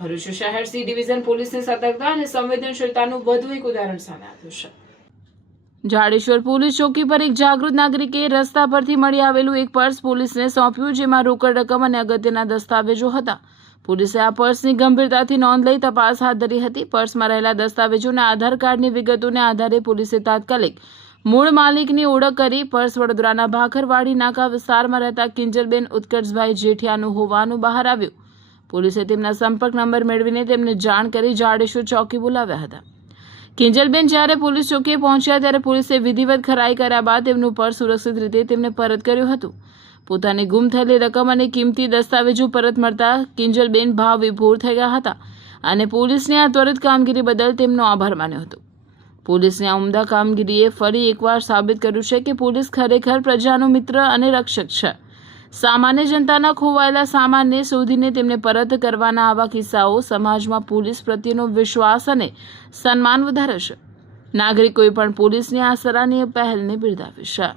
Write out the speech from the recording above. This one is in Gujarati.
ભરૂચ શહેર સી ડિવિઝન પોલીસની સતર્કતા અને સંવેદનશીલતાનું વધુ એક ઉદાહરણ સામે આવ્યું છે। જાડેશ્વર પોલીસ ચોકી પર એક જાગૃત નાગરિકે રસ્તા પરથી મળી આવેલું એક પર્સ પોલીસને સોંપ્યું, જેમાં રોકડ રકમ અને અગત્યના દસ્તાવેજો હતા। પોલીસે આ પર્સની ગંભીરતાથી નોંધ લઈ તપાસ હાથ ધરી હતી। પર્સમાં રહેલા દસ્તાવેજો અને આધાર કાર્ડની વિગતોને આધારે પોલીસે તાત્કાલિક મૂળ માલિકની ઓળખ કરી પર્સ વડોદરાના ભાખરવાડી નાકા વિસ્તારમાં રહેતા કિંજલબેન ઉત્કર્ષભાઈ જેઠિયાનું હોવાનું બહાર આવ્યું। પોલીસે તેમના સંપર્ક નંબર મેળવીને તેમને જાણ કરી જાડેશ્વર ચોકી બોલાવ્યા હતા। કિંજલબેન જ્યારે પોલીસ ચોકીએ પહોંચ્યા ત્યારે પોલીસે વિધિવત ખરાઈ કર્યા બાદ તેમનું પર્સ સુરક્ષિત રીતે તેમને પરત કર્યું હતું। પોતાની ગુમ થયેલી રકમ અને કિંમતી દસ્તાવેજો પરત મળતા કિંજલબેન ભાવ વિભોર થઈ ગયા હતા અને પોલીસની આ ત્વરિત કામગીરી બદલ તેમનો આભાર માન્યો હતો। પોલીસની આ ઉમદા કામગીરીએ ફરી એકવાર સાબિત કર્યું છે કે પોલીસ ખરેખર પ્રજાનો મિત્ર અને રક્ષક છે। સામાન્ય જનતાના ખોવાયેલા સામાનને શોધીને તેમને પરત કરવાના આવા કિસ્સાઓ સમાજમાં પોલીસ પ્રત્યેનો વિશ્વાસ અને સન્માન વધારે છે। નાગરિકોએ પણ પોલીસની આ સરાહનીય પહેલને બિરદાવી છે।